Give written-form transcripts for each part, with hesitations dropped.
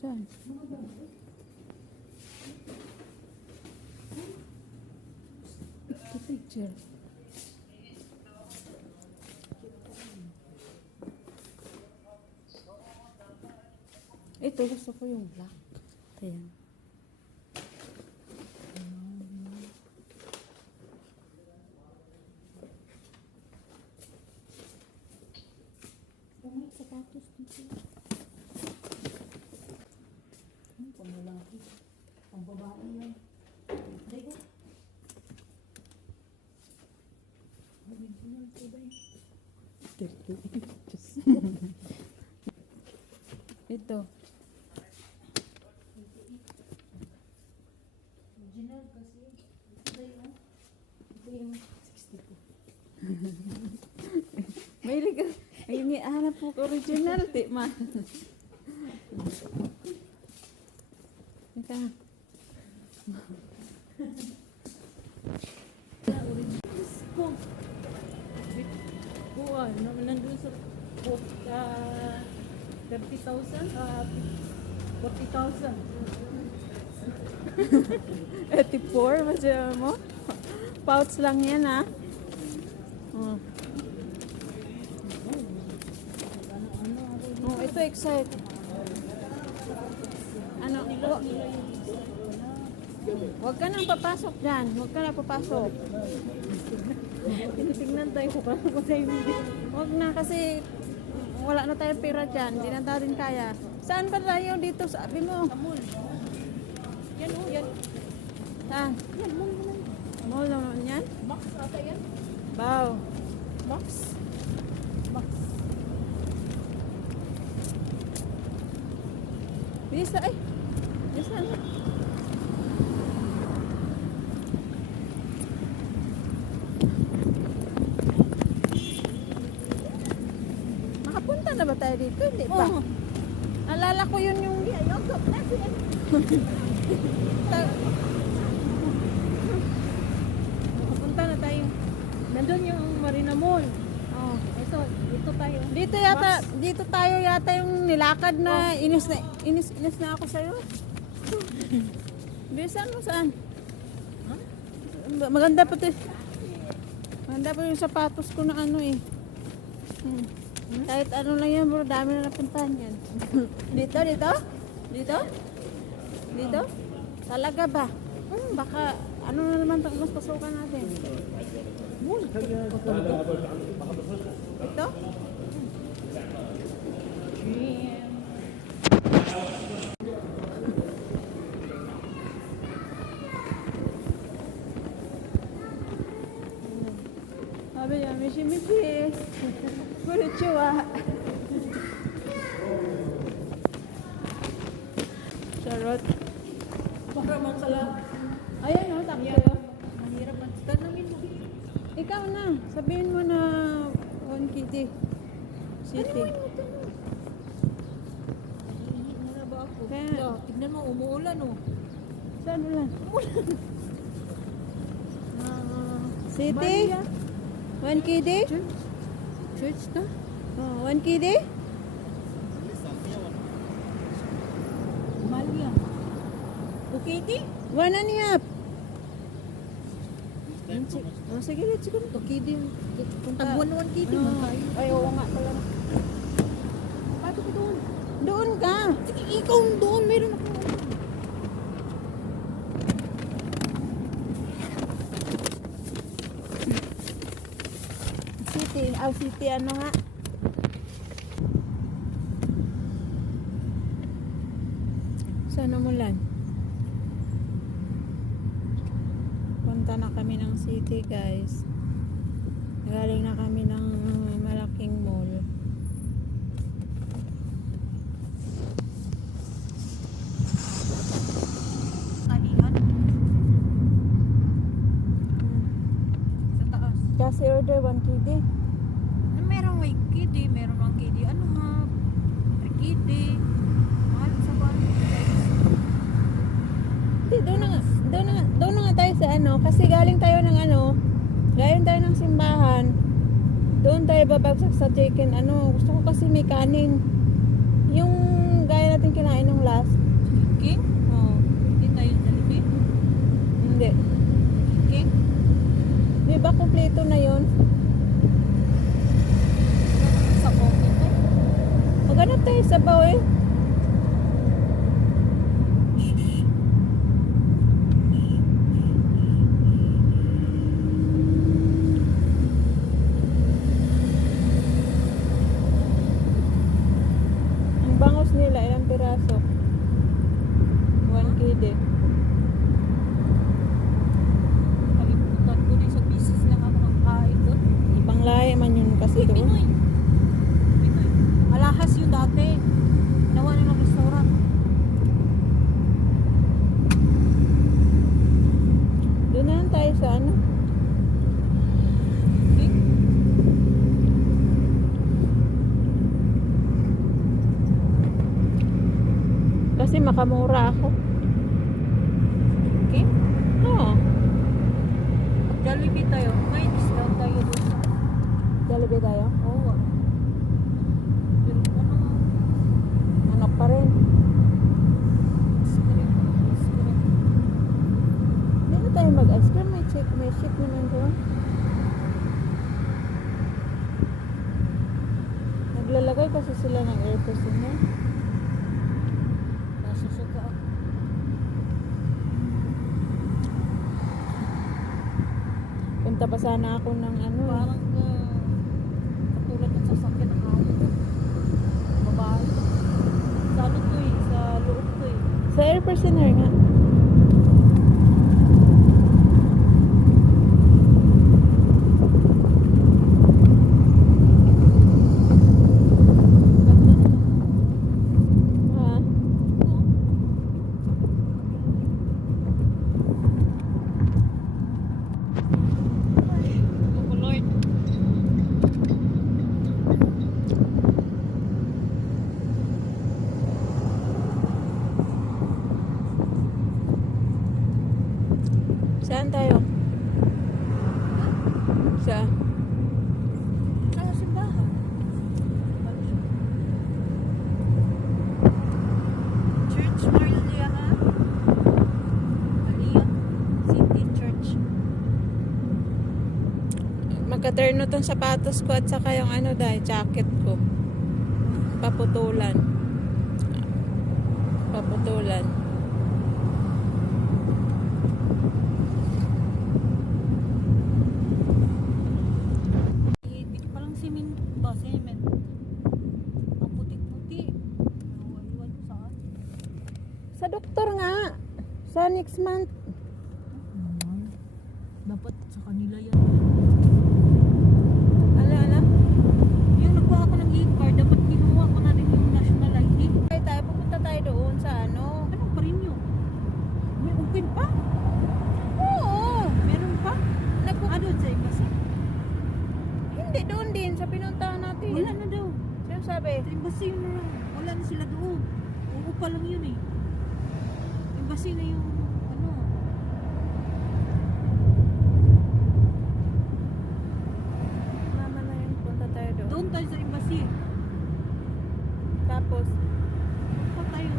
Saan? Picture. Ito, gusto ko yung black. Ayan. May sapatos dito. Pang lalaki. Pang babae yan. Teka. Ito. Original kasi. Ito yung 62. May liga. Ay, hanap po ko original, di man. Teka. Buwan, nandun sa 30,000, 40,000. 84, masya mo? Pouch lang yan, ha? Oh. Oh, ito excite. Ano? Huwag ka nang papasok dyan. Huwag ka na papasok. Tinitingnan tayo kung paano ko tayo hindi. Huwag na kasi wala na tayong pera dyan. Hindi na natin kaya. Saan ba tayo dito? Sabi mo. Amul. Yan o, yan. Saan? Yan, mall naman. Mall naman yan? Max ata yan. Wow. Max. Max. Bilis na. Ay. Bilis na. Makapunta na ba tayo dito? Hindi pa. Oo. Alala ko yun yung Ayogap na siya. Pupunta na tayo. Nandun yung Marina Mall. oh. Ito tayo. Dito tayo yata yung nilakad na inis na ako sa'yo. Bisan mo saan? Maganda pa to. Maganda pa yung sapatos ko na ano eh. Kahit ano lang yan bro, dami na napuntahan yan. Dito? Dito? Talaga ba? Baka ano na naman mas pasukan natin. Ito? Sabi niya, mishi-mishi. Konnichiwa. Charot. Para makala. Ayan o, takbo. Mahirap man. Tanungin mo. Ikaw na, sabihin mo na 1 Kitty City. Hihi na ba ako? Kaya- Tignan mo, umuulan oh. Saan ulan? City? Maria. 1 Kitty? Church na? Oh, 1 Kitty? Malia. Ukiti? 1 and a half. Oh, sige, let's go. Ukiti. Tagbuan-buan kiti. Ay, oo nga pala. Pato ko doon. Doon ka. Sige, ikaw doon. Meron ako. City, ano nga? Saan umulan? Punta na kami ng city, guys. Galing na kami ng malaking mall. Kahihan. Sa taas. Kasi order 1 KD. Merong may kidi, meron ang kidi. Ano ha? Kidi. Mahal sa bahay. Hindi, doon na nga tayo sa ano. Kasi galing tayo ng simbahan. Doon tayo babagsak sa chicken. Ano, gusto ko kasi may kanin. Yung gaya natin kinain ng last. dito na yon. Sa coffee to. Maghanap tayo sa baw eh. Ang bangos nila, ilang piraso? 1 kg. Kalimutan ko na sa business lang ako ng kain doon. Ibang lahi man yun kasi Uy, doon. Pinoy. Pinoy. Alahas yun dati. Ginawa nilang restaurant. Doon na lang tayo sa ano. Okay? Kasi makamura ako. Okay? Oo. Jollibee tayo. May discount tayo doon sa... Jollibee tayo. Oo. Pero ano... Manok pa rin. Ice cream. Hindi na tayo mag-ice cream. May shake naman doon. Naglalagay kasi sila ng air freshener. Nasusuka ako. Punta pa sana ako ng ano. Parang katulad ng sasakyan ng amo ko. Babae. Sa ano to eh? Sa loob to eh. Sa air freshener nga. Ah, Oh Lord. saan tayo? Sa Sa simbahan. Church Maria ha? Maria City Church. magka-terno tong sapatos ko at saka yung ano dahil jacket ko. Paputulan. Paputulan. Hindi ko palang cement ba? Cement. Ang puti-puti. Iwan ko saan? Sa doktor nga. Sa next month. Dapat sa kanila yan. Ala. Yung nagkuha ako ng e-card, dapat kinuha ko na rin yung national ID. Ay tayo, pupunta tayo doon sa ano. Ano pa rin yun? May open pa? Oo. Meron pa? Doon sa embassy? Hindi doon din sa pinuntahan natin. Wala na daw. Sino sabi? Sa embassy yun na lang. Wala na sila doon. Oo pa lang yun eh. Embassy na yung ano. Mama na yun, punta tayo doon. Doon tayo sa embassy. Tapos, Pa tayo.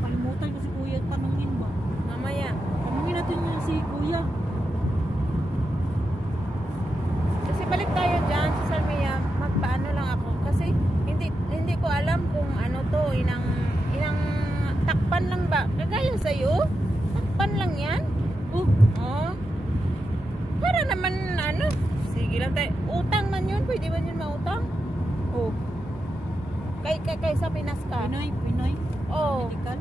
Kalimutan ko si kuya. Tanungin ba? mamaya. Tanungin natin yung si kuya. Kasi balik tayo dyan sa Salmia, magpaano lang ako. Kasi hindi ko alam kung ano to, inang takpan lang ba? Kagaya sa'yo? Takpan lang yan? Oh, Oh. Para naman ano, sige lang tayo. Utang man yun, pwede man yun mautang? Oh. Kay sa Pinas ka? Pinoy. Oh. Medical.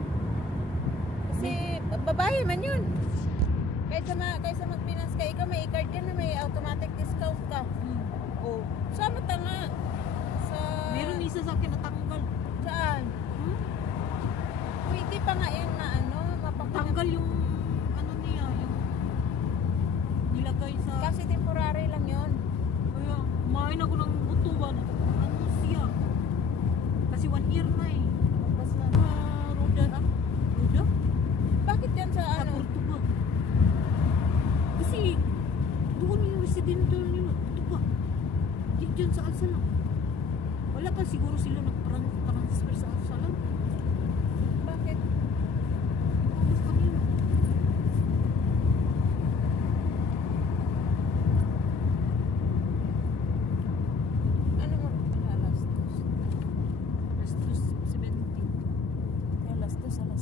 Kasi babae man yun. Kaysa magpinas ka, ikaw may e-card ka na may automatic discount ka. Oh. Sama ta nga. Sa... Meron isa sa akin natanggal. Saan? Pwede pa nga yan na ano, Tanggal yung ano niya, yung nilagay sa... Kasi temporary lang yun. Kaya, kumain ako ng buto ba? Ano siya? Kasi 1 year na eh. Tapos na. Roda? Bakit yan sa Sa ano? Portugal. Kasi, doon yung residential nila. Ito pa. Diyan sa Alsa lang. Wala pa siguro sila nag-transfer sa Alsa lang. Bakit? Tapos kanina.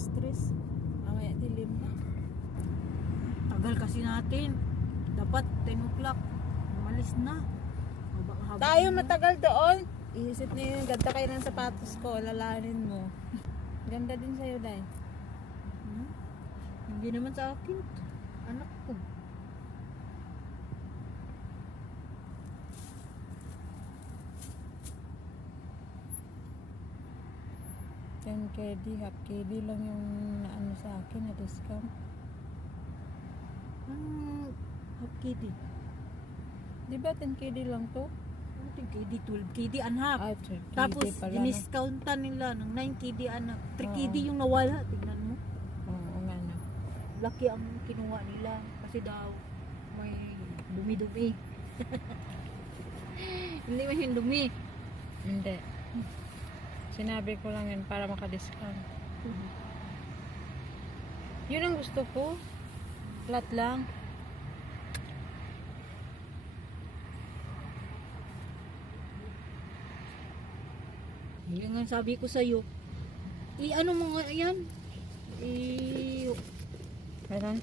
3. Mamaya dilim na. Tagal kasi natin. Dapat 10 o'clock. Umalis na. Haba Tayo na. matagal doon. Iisip niyo yung ganda kayo ng sapatos ko. Lalanin mo. Ganda din sa'yo, Day. Hmm? Hindi naman sa akin. Anak ko. Ten KD, half KD lang yung naano sa akin na discount. Half KD. Di ba 10 KD lang to? Ano KD? 12 KD anak. Ah, 12 KD Tapos pala. diniscountan nila ng 9 KD anak. 3 Oo. KD yung nawala. Tingnan mo. Oo nga na. Laki ang kinuha nila. Kasi daw may dumi-dumi. Hindi may dumi. Hindi. Sinabi ko lang yun para maka-discount. Yun ang gusto ko. Flat lang. Yung nga sabi ko sa'yo, ano mo nga yan? Meron?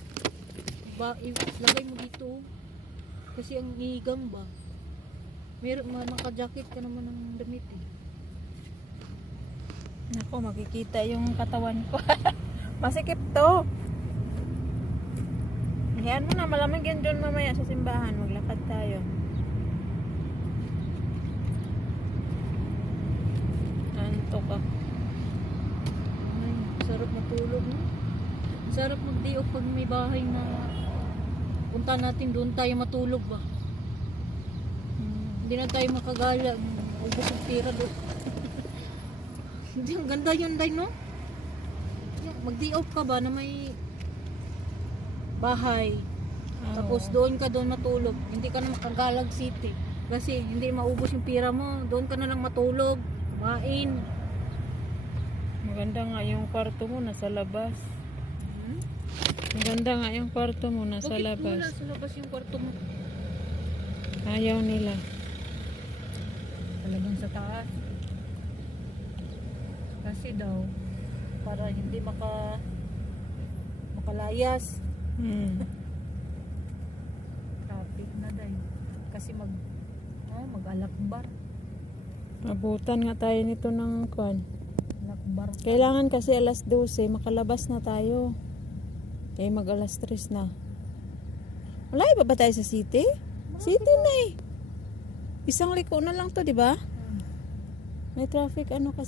Lagay mo dito. Kasi ang igam ba? Meron, maka-jacket ka naman ng damit eh. Nako, makikita yung katawan ko. Masikip to. Hayaan mo na, malamig yan dyan mamaya sa simbahan. Maglakad tayo. Antok ako. Ay, sarap matulog no? Sarap mag-day-off pag may bahay na punta natin doon tayo matulog ba? Hindi na tayo makagala. Ubus ang tira doon. Hindi, ang ganda yun, Day, no? Mag-day off ka ba na may bahay. Tapos doon ka doon matulog. Hindi ka na makagalag city. Kasi hindi maubos yung pira mo. Doon ka na lang matulog. Kumain. Maganda nga yung kwarto mo, nasa labas. Maganda nga yung kwarto mo, nasa Bakit labas. wala sa labas yung kwarto mo? Ayaw nila. Talagang sa taas. Kasi daw, para hindi makalayas. Traffic na dahil. Kasi mag-alakbar. Abutan nga tayo nito ng kwan. Alakbar. Kailangan kasi alas 12, makalabas na tayo. Eh, mag alas 3 na. Malayo pa ba tayo sa city? City na eh. Isang liko na lang to, di ba? May traffic ano kasi.